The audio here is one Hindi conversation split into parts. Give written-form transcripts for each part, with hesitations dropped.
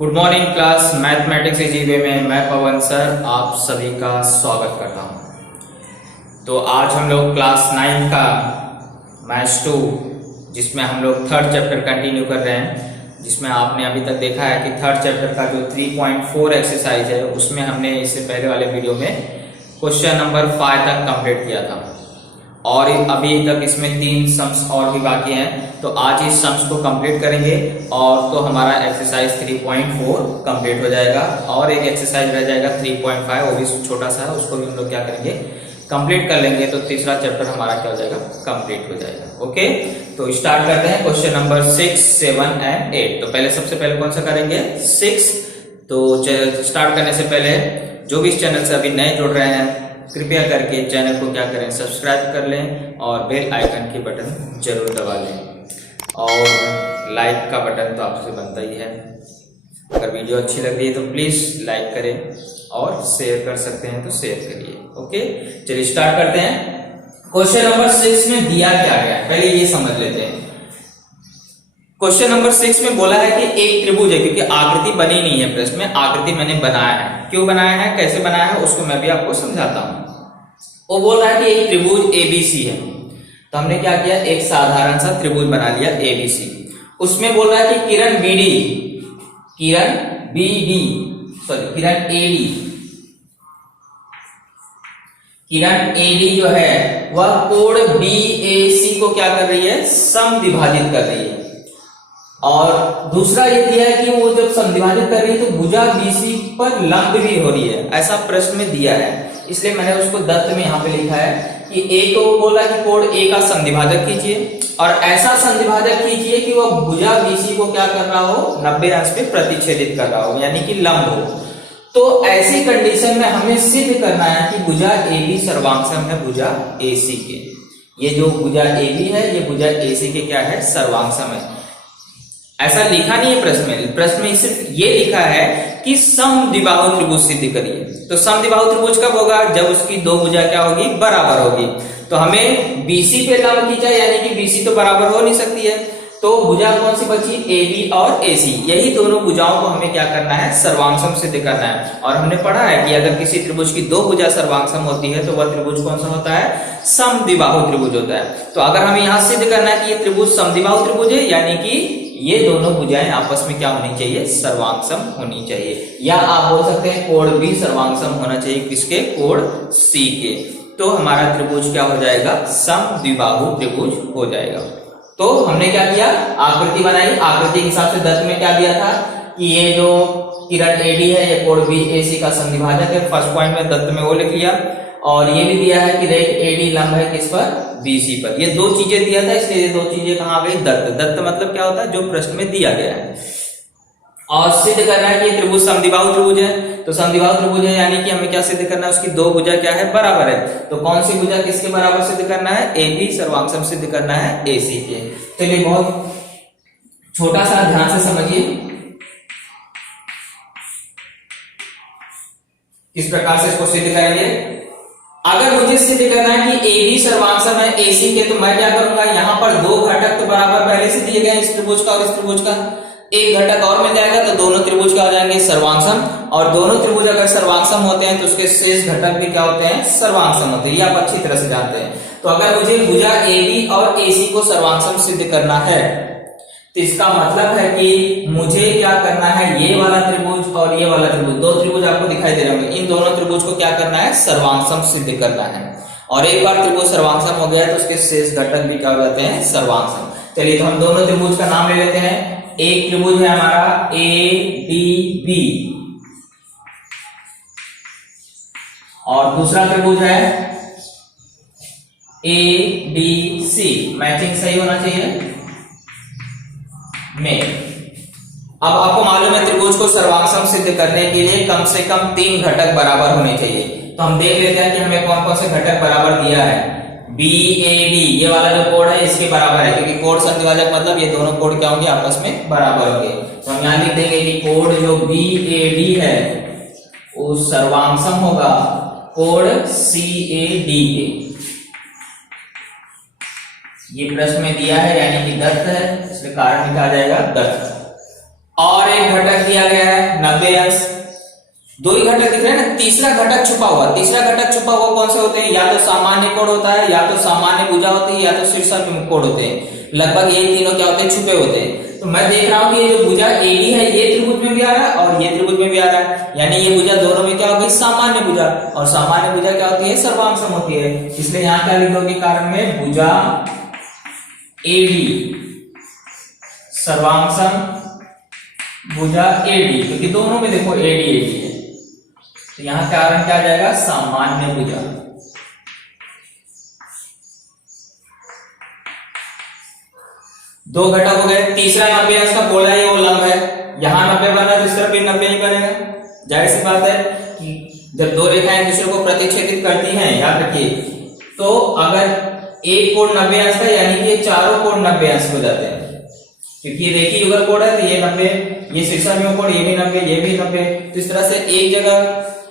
गुड मॉर्निंग क्लास मैथमेटिक्स जीवे में मैं पवन सर आप सभी का स्वागत करता हूं। तो आज हम लोग क्लास 9 का मैथ्स 2 जिसमें हम लोग थर्ड चैप्टर कंटिन्यू कर रहे हैं, जिसमें आपने अभी तक देखा है कि थर्ड चैप्टर का जो 3.4 एक्सरसाइज है उसमें हमने इससे पहले वाले वीडियो में क्वेश्चन नंबर 5 तक कंप्लीट किया था और अभी तक इसमें 3 सम्स और भी बाकी हैं। तो आज इस सम्स को कंप्लीट करेंगे और तो हमारा एक्सरसाइज 3.4 कंप्लीट हो जाएगा और एक एक्सरसाइज रह जाएगा 3.5, वो भी छोटा सा है, उसको भी हम लोग क्या करेंगे कंप्लीट कर लेंगे। तो तीसरा चैप्टर हमारा क्या हो जाएगा कंप्लीट हो जाएगा। ओके, तो स्टार्ट करते हैं क्वेश्चन नंबर 6, 7 एंड 8। तो पहले सबसे पहले कौन सा करेंगे 6। तो स्टार्ट करने से पहले जो भी इस चैनल से अभी नए जुड़ रहे हैं कृपया करके चैनल को क्या करें सब्सक्राइब कर लें और बेल आइकन के बटन जरूर दबा लें और लाइक का बटन तो आपसे बनता ही है। अगर वीडियो अच्छी लग रही है तो प्लीज लाइक करें और शेयर कर सकते हैं तो शेयर करिए। ओके, चलिए स्टार्ट करते हैं। क्वेश्चन नंबर 6 में दिया क्या गया है पहले ये समझ लेते हैं। क्वेश्चन नंबर 6 में बोला है कि एक त्रिभुज है, क्योंकि आकृति बनी नहीं है प्रश्न में, आकृति मैंने बनाया है। क्यों बनाया है, कैसे बनाया है, उसको मैं भी आपको समझाता हूं। वो बोल रहा है कि एक त्रिभुज एबीसी है, तो हमने क्या किया एक साधारण सा त्रिभुज बना लिया एबीसी। उसमें बोल रहा है कि किरण एडी जो है वह कोण बीएसी को क्या कर रही है समद्विभाजित कर रही है। और दूसरा ये दिया है कि वो जब समद्विभाजित कर रही है तो भुजा बीसी पर लंब भी हो रही है, ऐसा प्रश्न में दिया है। इसलिए मैंने उसको दत्त में यहाँ पे लिखा है कि ए को बोला कि कोण ए का संधिभाजक कीजिए और ऐसा संधिभाजक कीजिए कि वह भुजा बीसी को क्या कर रहा हो 90 अंश पे प्रतिच्छेदित कर रहा हो, यानी कि लंब हो। तो ऐसी कंडीशन में हमें सिद्ध करना है कि भुजा एबी सर्वांगसम है भुजा एसी के। ये जो भुजा एबी है ये भुजा एसी के क्या है सर्वांगसम है। ऐसा लिखा नहीं है प्रश्न में सिर्फ ये लिखा है कि समद्विबाहु त्रिभुज सिद्ध करिए। तो समद्विबाहु त्रिभुज कब होगा, जब उसकी दो भुजा क्या होगी बराबर होगी। तो हमें बीसी पे लंब खींचा, यानी कि बीसी तो बराबर हो नहीं सकती है, तो भुजा कौन सी बची एबी और एसी, यही दोनों भुजाओं को हमें क्या करना है सर्वांगसम सिद्ध करना है। और हमने पढ़ा है कि अगर किसी त्रिभुज की दो भुजा सर्वांगसम होती है तो वह त्रिभुज कौन सा होता है समद्विबाहु त्रिभुज होता है। तो अगर हमें यहाँ सिद्ध करना है कि ये त्रिभुज समद्विबाहु त्रिभुज है, यानी कि ये दोनों भुजाएं आपस में क्या होनी चाहिए सर्वांगसम होनी चाहिए, या आप बोल सकते हैं कोण भी सर्वांगसम होना चाहिए किसके कोण सी के। तो हमारा त्रिभुज क्या हो जाएगा समद्विबाहु त्रिभुज हो जाएगा। तो हमने क्या किया आकृति बनाई, आकृति के हिसाब से दत्त में क्या दिया था कि ये जो किरण एडी है ये कोण बी एसी का संधिभाजक है। फर्स्ट पॉइंट में दत्त में वो लिख लिया और ये भी दिया है कि रेख एडी लंब है किस पर बीसी पर। ये दो चीजें दिया था, इसलिए ये दो चीजें कहां आ गई दत्त मतलब क्या होता है जो प्रश्न में दिया गया है। और सिद्ध करना है कि त्रिभुज समद्विबाहु त्रिभुज है, तो समद्विबाहु त्रिभुज है यानी कि हमें क्या सिद्ध करना है उसकी दो भुजा क्या है बराबर है। तो कौन सी भुजा किसके बराबर सिद्ध करना है एबी सर्वांगसम सिद्ध करना है एसी के। चलिए बहुत छोटा सा ध्यान से समझिए किस प्रकार से इसको सिद्ध करेंगे। अगर मुझे सिद्ध करना है कि एबी सर्वांगसम है एसी के, तो मैं क्या करूंगा यहाँ पर दो घटक तो बराबर पहले से दिए गए इस त्रिभुज का और इस त्रिभुज का, एक घटक और मिल जाएगा तो दोनों त्रिभुज क्या हो जाएंगे सर्वांगसम। और दोनों त्रिभुज अगर सर्वांगसम होते हैं तो उसके शेष घटक भी क्या होते हैं सर्वांगसम होते हैं, ये आप अच्छी तरह से जानते हैं। तो अगर मुझे भुजा एबी और एसी को सर्वांगसम सिद्ध करना है तो इसका मतलब है कि मुझे क्या करना है ये वाला त्रिभुज और ये वाला त्रिभुज, दो त्रिभुज आपको दिखाई दे रहे होंगे, इन दोनों त्रिभुज को क्या करना है सर्वांगसम सिद्ध करना है। और एक बार त्रिभुज सर्वांगसम हो गया है तो उसके शेष घटक भी क्या हो जाते हैं सर्वांगसम। चलिए तो हम दोनों त्रिभुज का नाम ले लेते हैं। एक त्रिभुज है हमारा ए डी बी और दूसरा त्रिभुज है ए डी सी। मैचिंग सही होना चाहिए में। अब आपको मालूम है त्रिभुज को सर्वांगसम सिद्ध करने के लिए कम से कम 3 घटक बराबर होने चाहिए। तो हम देख लेते हैं कि हमें कौन कौन से घटक बराबर दिया है। बी ए डी ये वाला जो कोण है इसके बराबर है, क्योंकि कोण संधिभाजक मतलब ये दोनों कोण क्या होंगे आपस में बराबर होंगे। तो हम यहां लिख देंगे कि कोण जो बी ए डी है वो सर्वांगसम होगा कोण सी ए डी के। ये प्रश्न में दिया है यानी कि दत्त है, इसलिए कारण लिखा जाएगा दत्त। और एक घटक दिया गया है 90 अंश, 2 ही घटक दिख रहे हैं ना, तीसरा घटक छुपा हुआ कौन से होते हैं, या तो सामान्य कोण होता है, या तो सामान्य भुजा होती है, या तो शीर्षाभिमुख कोण होते हैं। लगभग ये तीनों क्या होते हैं, छुपे होते हैं। तो मैं देख रहा हूं कि ये जो भुजा एडी है ये त्रिभुज में भी आ रहा है और ये त्रिभुज में भी आ रहा है, यानी ये भुजा दोनों में क्या होगी, सामान्य भुजा। और सामान्य भुजा क्या होती है, सर्वांगसम होती है। इसलिए यहां क्या लिख दोगे कारण में, भुजा एडी सर्वांगसम भुजा एडी, क्योंकि दोनों में देखो एडी एडी है, तो यहां कारण क्या आ जाएगा, सामान्य भुजा। दो घटक हो गए। तीसरा 90 अंश का कोण है, वो लंब है, यहां 90 बना, इस तरफ भी 90 ही बनेगा। जाहिर सी बात है कि जब दो रेखाएं दूसरे को प्रतिच्छेदित करती हैं, याद रखिए, तो अगर एक कोण 90 अंश का, यानी कि चारों कोण 90 अंश हो जाते हैं, क्योंकि ये रेखीय युगल कोण है, तो ये 90, ये शीर्षाभिमुख कोण, ये भी 90, ये भी 90। तो इस तरह से एक जगह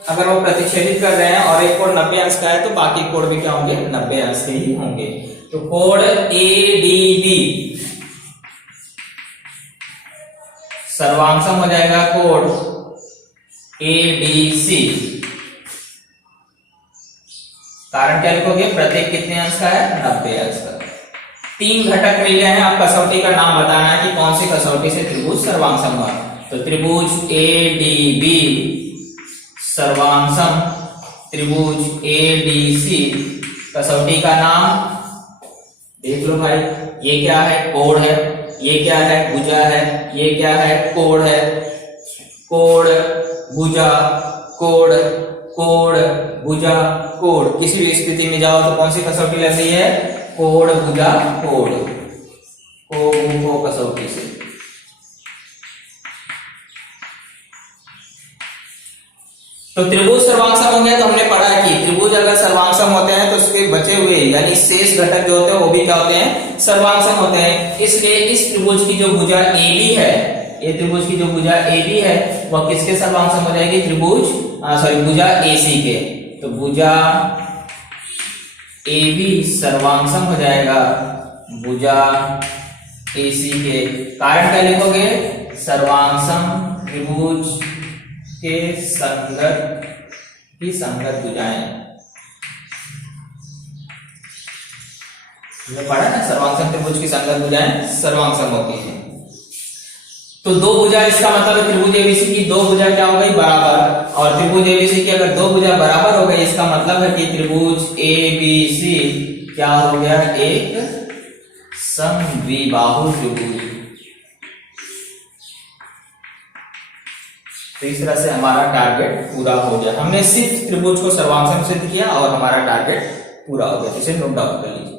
अगर वो प्रतिच्छेदित कर रहे हैं और एक कोण 90 अंश का है, तो बाकी कोण भी क्या होंगे, 90 अंश के ही होंगे। तो कोण एडीबी सर्वांगसम हो जाएगा कोण एडीसी। कारण क्या लिखोगे, प्रत्येक कितने अंश का है, 90 अंश का। 3 घटक मिल गए हैं, आप कसौटी का नाम बताना है कि कौन सी कसौटी से त्रिभुज सर्वांगसम हुआ। तो त्रिभुज एडीबी सर्वांगसम, त्रिभुज एडीसी, कसौटी का नाम देख लो भाई, ये क्या है, कोण है, ये क्या है, भुजा है, ये क्या है, कोण है। कोण भुजा कोण, कोण भुजा कोण, किसी भी स्थिति में जाओ तो कौन सी कसौटी लग रही है, कोण भुजा कोण, को कसौटी से। तो त्रिभुज सर्वांगसम हो गया। तो हमने पढ़ा है कि त्रिभुज अगर सर्वांगसम होते हैं तो उसके बचे हुए यानी शेष घटक जो होते हैं वो भी क्या होते हैं, सर्वांगसम होते हैं। इसलिए इस त्रिभुज की जो भुजा AB है, ये त्रिभुज की जो भुजा AB है वह किसके सर्वांगसम हो जाएगी, त्रिभुज भुजा AC के। तो भुजा AB सर्वांगसम हो जाएगा भुजा AC के। कारण क्या लिखोगे, सर्वांगसम त्रिभुज के संगत की संगत भुजाएं। पढ़ा ना, सर्वांगसम त्रिभुज की संगत भुजाएं सर्वांगसम होती हैं। तो दो भुजा, इसका मतलब त्रिभुज एबीसी की दो भुजा क्या हो गई, बराबर। और त्रिभुज एबीसी की अगर दो भुजा बराबर हो गई, इसका मतलब है कि त्रिभुज एबीसी क्या हो गया, एक समद्विबाहु त्रिभुज। तो इस तरह से हमारा टारगेट पूरा हो गया। हमने सिर्फ त्रिभुज को सर्वांगसम सिद्ध किया और हमारा टारगेट पूरा हो गया। इसे नोट डाउन कर लीजिए।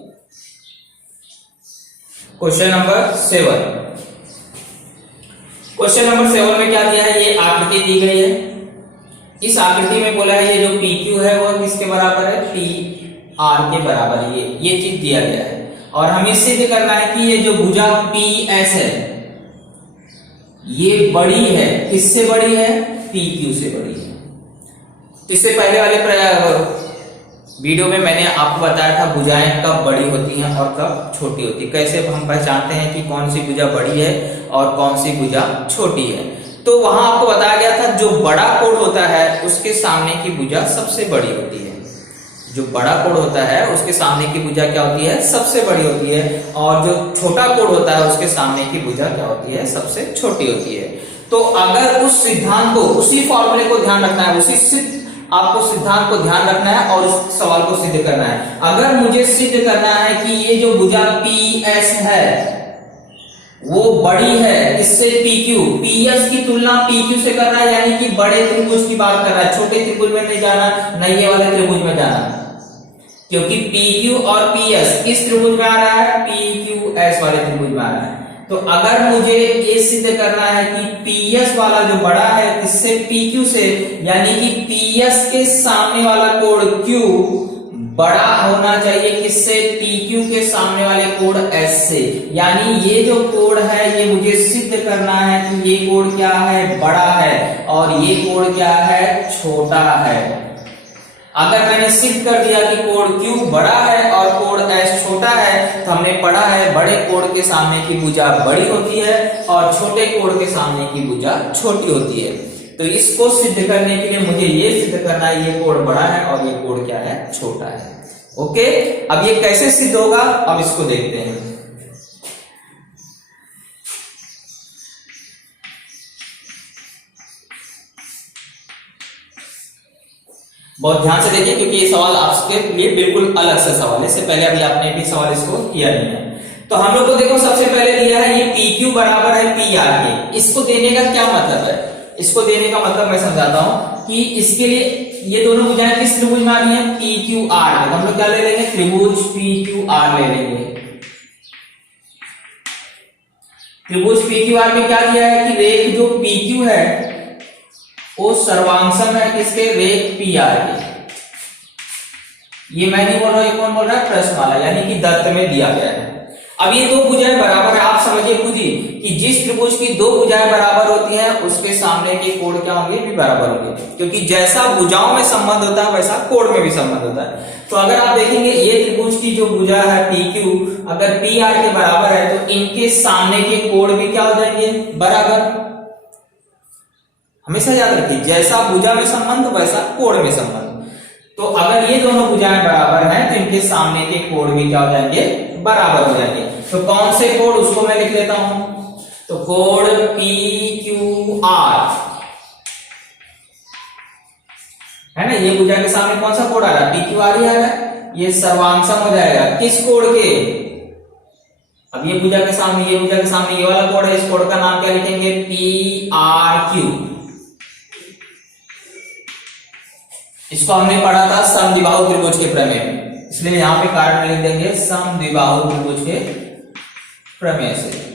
Question number 7। क्वेश्चन नंबर 7 में क्या दिया है, ये आकृति दी गई है। इस आकृति में बोला है ये जो PQ है वो किसके बराबर है, PR के बराबर है। ये चीज दिया गया है और हमें सिद्ध करना है कि ये जो भुजा PS है ये बड़ी है, किससे बड़ी है, PQ से बड़ी है। इससे पहले वाले वीडियो में मैंने आपको बताया था भुजाएं कब बड़ी होती हैं और कब छोटी होती है, कैसे हम पहचानते हैं कि कौन सी भुजा बड़ी है और कौन सी भुजा छोटी है। तो वहां आपको बताया गया था जो बड़ा कोण होता है उसके सामने की भुजा सबसे बड़ी होती है। जो बड़ा कोण होता है उसके सामने की भुजा क्या होती है, सबसे बड़ी होती है। और जो छोटा कोण होता है उसके सामने की भुजा क्या होती है, सबसे छोटी होती है। तो अगर उस सिद्धांत को, उसी फॉर्मूले को ध्यान रखना है, आपको सिद्धांत को ध्यान रखना है और उस सवाल को सिद्ध करना है। अगर मुझे सिद्ध करना है कि ये जो भुजा PS है वो बड़ी है इससे PQ, PS की तुलना PQ से कर रहा है, यानी कि बड़े त्रिभुज की बात कर रहा है, छोटे त्रिभुज में नहीं जाना, नहीं ये वाले त्रिभुज में जाना, क्योंकि PQ और PS किस त्रिभुज में आ रहा है, PQS वाले त्रिभुज में आ रहा है। तो अगर मुझे ये सिद्ध करना है कि PS वाला जो बड़ा है इससे PQ से, यानी कि PS के सामने वाला कोण Q बड़ा होना चाहिए किससे, PQ के सामने वाले कोण S से। यानी ये जो कोण है ये मुझे सिद्ध करना है कि ये कोण क्या है, बड़ा है, और ये कोण क्या है, छोटा है। अगर मैंने सिद्ध कर दिया कि कोण Q बड़ा है और कोण S छोटा है, तो हमने पढ़ा है बड़े कोण के सामने की भुजा बड़ी होती है और छोटे कोण के सामने की भुजा छोटी होती है। तो इसको सिद्ध करने के लिए मुझे ये सिद्ध करना है ये कोण बड़ा है और ये कोण क्या है, छोटा है। ओके, अब ये कैसे सिद्ध होगा, अब इसको देखते हैं। बहुत ध्यान से देखिए क्योंकि ये सवाल आपके लिए बिल्कुल अलग से सवाल है, इससे पहले अभी आपने भी सवाल इसको किया नहीं है। तो हम लोग को देखो सबसे पहले दिया है ये PQ बराबर है PR के। इसको देने का क्या मतलब है, इसको देने का मतलब मैं समझाता हूं कि इसके लिए ये दोनों भुजाएं किस त्रिभुज में आ रही है, PQR में। हम लोग क्या ले लेंगे, त्रिभुज PQR ले लेंगे। त्रिभुज PQR में क्या दिया है कि रेख जो PQ है वो सर्वांशम है किसके, रेख PR के। ये मैं नहीं बोल रहा, ये कौन बोल रहा है, प्रश्नमाला यानी कि दत्त में दिया गया है। अब ये दो भुजाएं बराबर है, आप समझिए खुद ही कि जिस त्रिभुज की दो भुजाएं बराबर होती हैं उसके सामने के कोण क्या होंगे, भी बराबर होंगे, क्योंकि जैसा भुजाओं में संबंध होता है वैसा कोण में भी संबंध होता है। तो अगर आप देखेंगे ये त्रिभुज की जो भुजा है PQ अगर PR के बराबर है तो इनके सामने के कोण भी क्या हो जाएंगे, बराबर। हमेशा याद रखिए जैसा भुजा में संबंध वैसा कोण में संबंध। तो अगर ये दोनों भुजाएं बराबर हैं तो इनके सामने के कोण भी क्या हो जाएंगे, बराबर हो जाएंगे। तो कौन से कोण, उसको मैं लिख लेता हूं। तो कोण PQR है ना, ये भुजा के सामने कौन सा कोण आ रहा है, PQR ही आ रहा है। ये सर्वांशम हो जाएगा किस कोण के, अब ये भुजा के सामने ये वाला कोण है, इस कोण का नाम क्या लिखेंगे, PRQ। इसको हमने पढ़ा था समद्विबाहु त्रिभुज के प्रमेय में, इसलिए यहां पे कारण लिख देंगे समद्विबाहु त्रिभुज के प्रमेय से।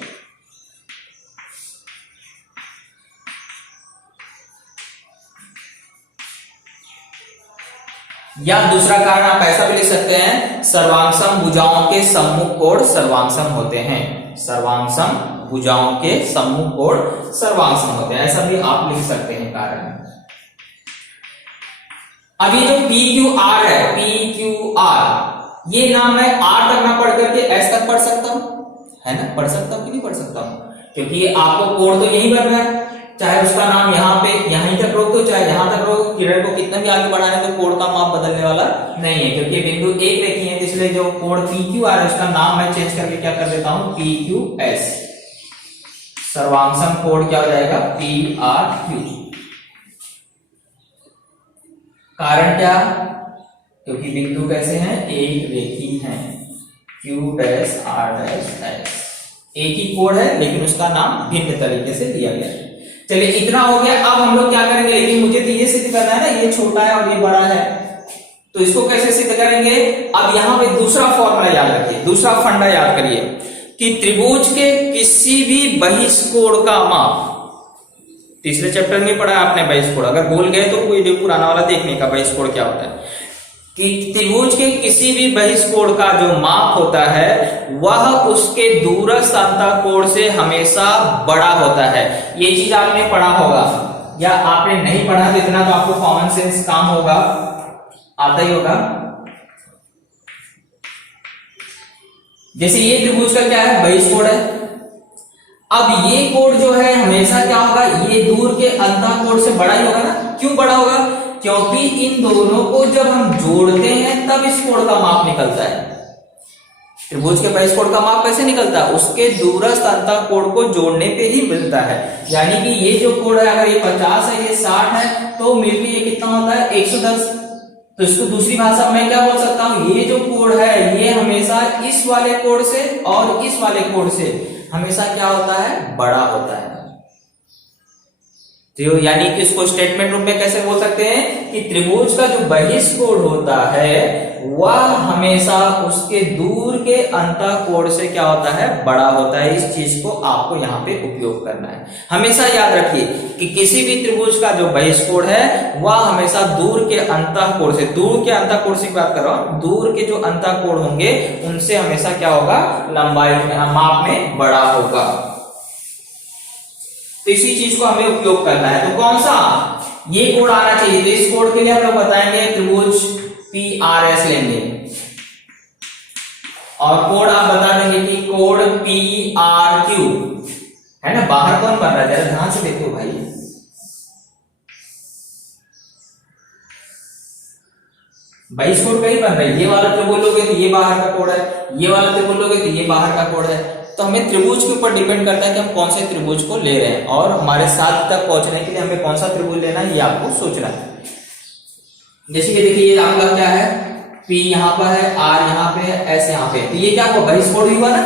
या दूसरा कारण आप ऐसा भी लिख सकते हैं, सर्वांशम भुजाओं के सम्मुख कोण सर्वांशम होते हैं। सर्वांशम भुजाओं के सम्मुख कोण सर्वांशम होते हैं, ऐसा भी आप लिख सकते हैं कारण। अभी जो PQR है, PQR ये नाम मैं R तक ना पढ़ करके S तक पढ़ सकता हूं, है ना, पढ़ सकता हूं कि नहीं पढ़ सकता हूं, क्योंकि आपको कोण तो यही बन रहा है। चाहे उसका नाम यहाँ पे यहीं तक रोक दो, चाहे यहां तक रोक, किरण को कितना भी आगे बढ़ाने तो कोण का माप बदलने वाला नहीं है, क्योंकि बिंदु एक रेखी है, इसलिए जो कोण PQR है उसका नाम मैं चेंज करके क्या कर देता हूं, PQS। सर्वांशम कोण क्या हो जाएगा, PRQ। कारण क्या, क्योंकि बिंदु कैसे हैं, एक रेखी हैं, Q dash R dash S। एक ही कोण है लेकिन उसका नाम भिन्न तरीके से दिया गया है। चलिए इतना हो गया। अब हम लोग क्या करेंगे, लेकिन मुझे तो ये सिद्ध करना है ना, ये छोटा है और ये बड़ा है, तो इसको कैसे सिद्ध करेंगे। अब यहां पे दूसरा फॉर्मूला याद रखिए, दूसरा फंडा याद करिए कि त्रिभुज के किसी भी बहिष्कोण का माप, तीसरे चैप्टर में पढ़ा आपने बहिष्कोण, अगर भूल गए तो कोई पुराना वाला देखने का बहिष्कोण क्या होता है, कि त्रिभुज के किसी भी बहिष्कोण का जो माप होता है वह उसके दूरस्थ अंतःकोण से हमेशा बड़ा होता है। ये चीज आपने पढ़ा होगा, या आपने नहीं पढ़ा तो इतना तो आपको कॉमन सेंस काम होगा, आता ही होगा। जैसे ये त्रिभुज का क्या है, बहिष्कोण है। अब ये कोण जो है हमेशा क्या होगा, ये दूर के अंतःकोण से बड़ा ही होगा ना। क्यों बड़ा होगा, क्योंकि इन दोनों को जब हम जोड़ते हैं तब इस कोण का माप निकलता है। त्रिभुज के बहिष्कोण का माप कैसे निकलता है, उसके दूरस्थ अंतःकोण को जोड़ने पे ही मिलता है। यानी कि ये जो कोण है, अगर ये 50 है, ये 60 है, तो मिलकर ये कितना होता है, 110। तो इसको दूसरी भाषा में क्या बोल सकता हूं, ये जो कोण है ये हमेशा इस वाले कोण से और इस वाले कोण से हमेशा क्या होता है, बड़ा होता है। तो यानी कि इसको स्टेटमेंट रूप में कैसे बोल सकते हैं कि त्रिभुज का जो बहिष्कोण होता है वह हमेशा उसके दूर के अंतःकोण से क्या होता है, बड़ा होता है। इस चीज को आपको यहाँ पे उपयोग करना है। हमेशा याद रखिए कि किसी भी त्रिभुज का जो बहिष्कोण है वह हमेशा दूर के अंतःकोण से, दूर के अंतःकोण से बात कर रहा हूं, दूर के जो अंतःकोण होंगे उनसे हमेशा क्या होगा, लंबाई माप में बड़ा होगा। तो इसी चीज को हमें उपयोग करना है। तो कौन सा, ये कोड आना चाहिए। तो इस कोड के लिए हम लोग बताएंगे त्रिभुज PRS लेंगे और कोड आप बता देंगे कि कोड PRQ है ना। बाहर कौन पढ़ रहा है, जरा ध्यान से देखो भाई। इस कोड का ही बन रहा है। ये वाला त्रिभुज लोगे तो ये बाहर का कोड है, ये वाला त्रिभुज लोगे तो ये बाहर का कोड है। तो हमें त्रिभुज के ऊपर डिपेंड करता है कि हम कौन से त्रिभुज को ले रहे हैं और हमारे साथ तक पहुंचने के लिए हमें कौन सा त्रिभुज लेना है ये आपको सोचना है। जैसे कि देखिए ये आपका क्या है, P यहाँ पर है, R यहाँ पे है, S यहाँ पे। तो ये क्या होगा, बहिष कोड हुआ ना।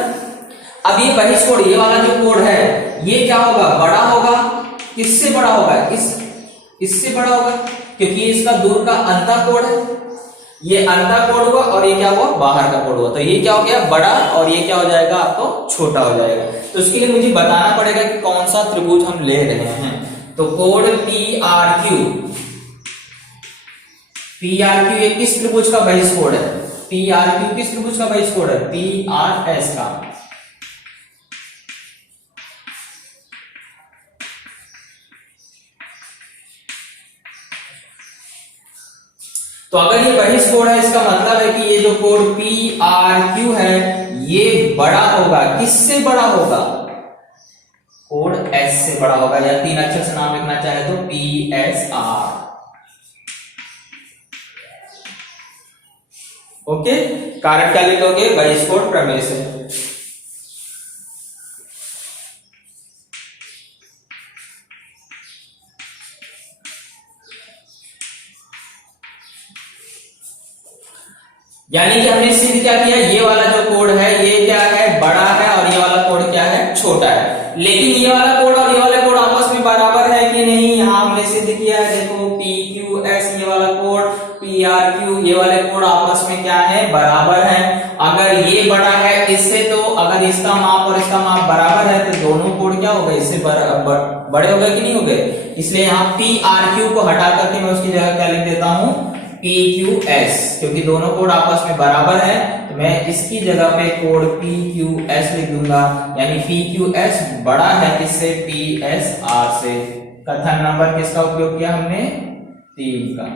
अब ये बहिष कोड, ये वाला जो कोड है ये क्या होगा, बड़ा होगा। किससे बड़ा होगा, इससे बड़ा होगा, क्योंकि इसका दूर का अंतः कोड है। ये अंतः कोड हुआ और ये क्या हुआ, बाहर का कोड हुआ। तो ये क्या हो गया, बड़ा, और ये क्या हो जाएगा आपको, छोटा हो जाएगा। तो इसके लिए मुझे बताना पड़ेगा कि कौन सा त्रिभुज हम ले रहे हैं। तो कोड PRQ ये किस त्रिभुज का बहिष कोड है, PRQ किस त्रिभुज का बहिष कोड है, PRS का। तो अगर ये बहिष कोड है, इसका मतलब है कि ये जो कोड PRQ है ये बड़ा होगा। किससे बड़ा होगा, कोड S से बड़ा होगा, या 3 अक्षर से नाम लिखना चाहे तो PSR। ओके, कारण क्या लिखोगे, बहिष कोड प्रमेय से। यानी कि हमने सिद्ध क्या किया, ये वाला जो कोड है ये क्या है, बड़ा है, और ये वाला कोड क्या है, छोटा है। लेकिन ये वाला कोड और ये वाला कोड आपस में बराबर है कि नहीं, यहां हमने सिद्ध किया है। देखो PQS ये वाला कोड, PRQ ये वाले कोड आपस में क्या है, बराबर है। अगर ये बड़ा है इससे, तो अगर इसका माप और इसका माप बराबर है तो दोनों कोड क्या हो गए, इससे बड़े हो गए कि नहीं हो गए। इसलिए यहाँ PRQ को हटा करके मैं उसकी जगह क्या लिख देता हूं, PQS, क्योंकि दोनों कोड आपस में बराबर है। तो मैं इसकी जगह पे कोड PQS लिख दूंगा, यानी PQS बड़ा है किससे, PSR से। कथन नंबर किसका उपयोग किया हमने, 3 का।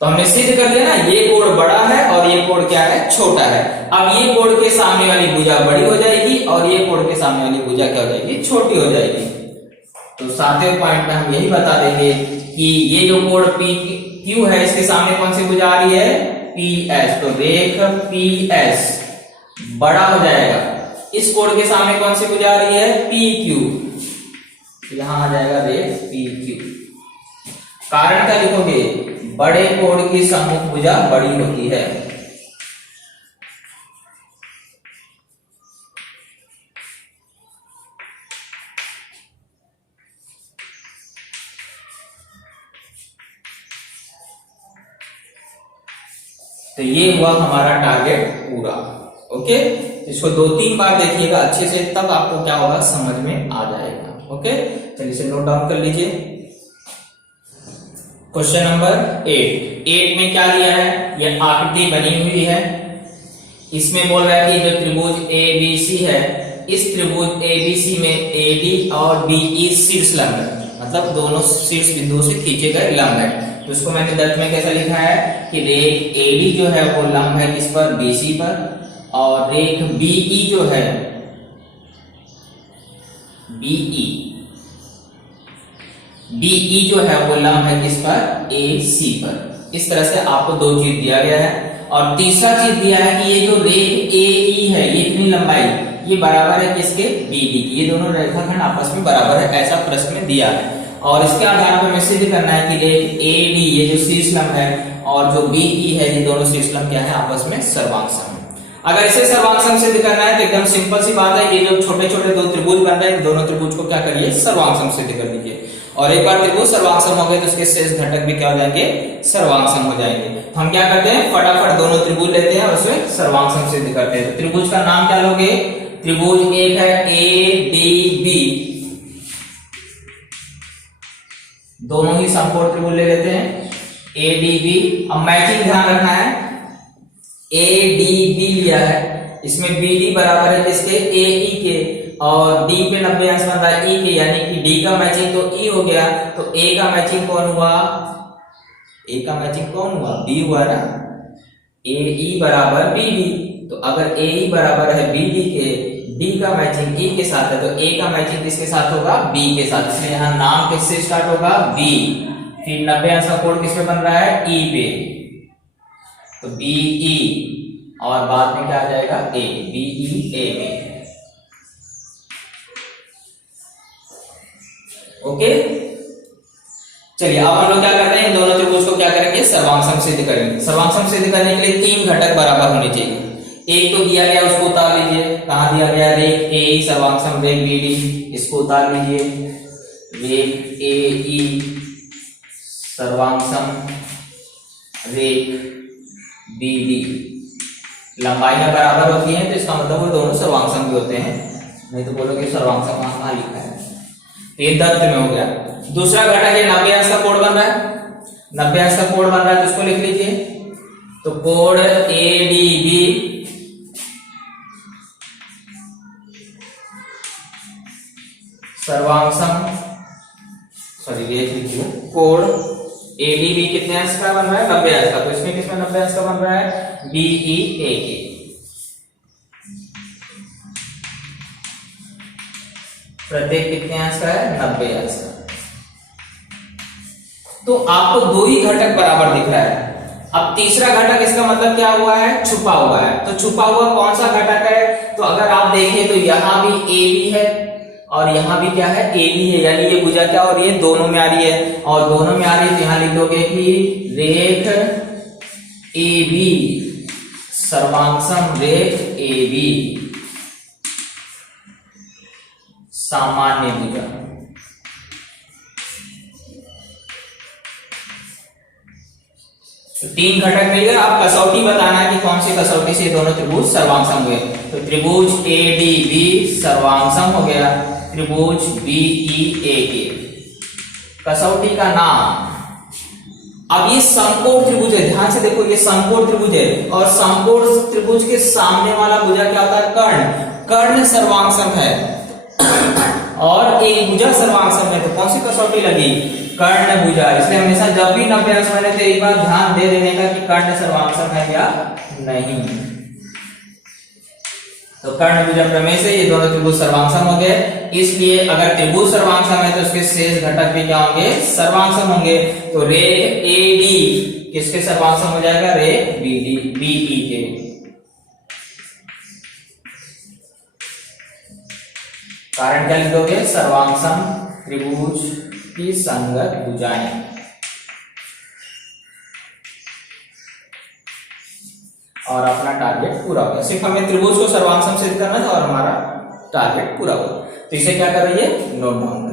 तो हमने सिद्ध कर लिया ना, ये कोड बड़ा है और ये कोड क्या है, छोटा है। अब ये कोड के सामने वाली भुजा बड़ी हो जाएगी और ये कोड के सामने वाली भुजा क्या हो जाएगी, छोटी हो जाएगी। तो 7वें पॉइंट में हम यही बता देंगे कि ये जो कोड PQ है इसके सामने कौन सी भुजा आ रही है, PS। तो रेख PS बड़ा हो जाएगा। इस कोड के सामने कौन सी भुजा आ रही है, PQ। यहां आ जाएगा रेख PQ। कारण क्या लिखोगे, बड़े कोड की सम्मुख भुजा बड़ी होती है। तो ये हुआ हमारा टारगेट पूरा। ओके, इसको 2-3 बार देखिएगा अच्छे से, तब आपको क्या होगा, समझ में आ जाएगा। ओके, चलिए इसे नोट डाउन कर लीजिए। क्वेश्चन नंबर 8 में क्या दिया है, ये आकृति बनी हुई है। इसमें बोल रहा है कि जो त्रिभुज ABC है, इस त्रिभुज ABC में AD और BE शीर्ष लंब है, मतलब दोनों शीर्ष बिंदुओं से खींचे गए लंब है। तो इसको मैंने दर्ज में कैसा लिखा है कि रेख AD जो है वो लंब है किस पर, BC पर, और रेख BE जो है, BE जो है वो लंब है किस पर, AC पर। इस तरह से आपको 2 चीज दिया गया है। और तीसरा चीज दिया है कि ये जो रेख AE है, ये इतनी लंबाई, ये बराबर है किसके, BD की। ये दोनों रेखाखंड आपस में बराबर है, ऐसा प्रश्न में दिया है। और इसके आधार पर हमें सिद्ध करना है कि रेख AD ये जो शीर्ष लंब है और जो BE है, ये दोनों शीर्ष लंब क्या है, आपस में सर्वांगसम है। अगर इसे सर्वांगसम सिद्ध करना है तो एकदम सिंपल सी बात है, ये जो छोटे छोटे 2 त्रिभुज बन रहे हैं, दोनों त्रिभुज को क्या करिए, सर्वांगसम सिद्ध कर दीजिए। और एक बार त्रिभुज सर्वांगसम हो गए तो उसके शेष घटक भी क्या हो जाएंगे, सर्वांगसम हो जाएंगे। तो हम क्या करते हैं, फटाफट दोनों त्रिभुज लेते हैं और उसे सर्वांगसम सिद्ध करते हैं। तो त्रिभुज का नाम क्या लोगे, त्रिभुज एक है ADB, दोनों ही समकोण त्रिभुज ले लेते हैं ADB। अब मैचिंग ध्यान रखना है, ADB लिया है, इसमें BD बराबर है किसके, AE के, और डी पे 90 अंश बन रहा है ई के, यानी कि डी का मैचिंग तो ई हो गया, तो ए का मैचिंग कौन हुआ, ए का मैचिंग कौन हुआ, बी हुआ ना, ए ई बराबर बी डी। तो अगर ए ई बराबर है बी डी के, डी का मैचिंग ई के साथ है, तो ए का मैचिंग किसके साथ होगा, बी के साथ, इसलिए यहाँ नाम किससे स्टार्ट होगा, बी। फिर 90 अंश का कोड किस पे बन रहा है, ई पे, तो बी ई, और बाद में क्या आ जाएगा, ए, बी ई ए में। ओके, चलिए अब हम लोग क्या कर रहे हैं, दोनों त्रिभुज को क्या करेंगे, सर्वांग सिद्ध करेंगे। सर्वांग सिद्ध करने के लिए 3 घटक बराबर होने चाहिए। एक तो दिया गया, उसको उतार लीजिए, कहां दिया गया, रेख ए ई सर्वांग रेख बी डी, इसको उतार लीजिए, रेख ए ई सर्वांग रेख बी डी लंबाई में बराबर होती है, तो इसका मतलब वो दोनों सर्वांग भी होते हैं, नहीं तो बोलोगे सर्वांग कहां लिखा है, तो ये दर्द में हो गया। दूसरा घटक है 90 अंश का कोण बन रहा है, 90 अंश का कोण बन रहा है, तो इसको लिख लीजिए, तो कोण ए डी बी सर्वांग सॉरी रेख लिखिए, कोण ए डी बी कितने अंश का बन रहा है, 90 अंश का, तो इसमें किसमें 90 अंश का बन रहा है, बी ई ए के। प्रत्येक कितने अंश का है, 90 अंश का। तो आपको 2 ही घटक बराबर दिख रहा है। अब तीसरा घटक, इसका मतलब क्या हुआ है, छुपा हुआ है। तो छुपा हुआ कौन सा घटक है, तो अगर आप देखें तो यहां भी ए बी है और यहां भी क्या है, ए बी है, यानी ये भुजा क्या हो रही है, दोनों में आ रही है, और दोनों में आ रही है तो यहां लिख दोगे कि रेख ए बी सर्वांग रेख ए बी सामान्य भुजा। तो 3 घटक मिल गए। अब कसौटी बताना है कि कौन सी कसौटी से दोनों त्रिभुज सर्वांग हुए, तो त्रिभुज ए डी बी सर्वांग हो गया, त्रिभुज बी ई ए के। कसौटी का नाम, अब ये समकोण त्रिभुज है, ध्यान से देखो, ये समकोण त्रिभुज है, और समकोण त्रिभुज के सामने वाला भुजा क्या होता है, कर्ण। कर्ण सर्वांग है और एक भुजा सर्वांग है, तो कौन सी कसौटी लगी, कर्ण भुजा। इसलिए हमेशा जब भी 90 अंश बने तो एक बार ध्यान दे देने का कि कर्ण सर्वांग है या नहीं। तो कर्ण भुजा प्रमेय से ये दोनों त्रिभुज सर्वांग हो गए। इसलिए अगर त्रिभुज सर्वांग है तो उसके शेष घटक भी क्या होंगे, सर्वांग होंगे। तो रेख ए डी किसके सर्वांग हो जाएगा, रेख बी डी बी ई के। कारण क्या लिख दोगे, सर्वांग त्रिभुज की संगत भुजाएं। और अपना टारगेट पूरा हो गया। सिर्फ हमें त्रिभुज को सर्वांग सिद्ध करना था और हमारा टारगेट पूरा हो गया। तो इसे क्या कर रही है, नोट डाउन।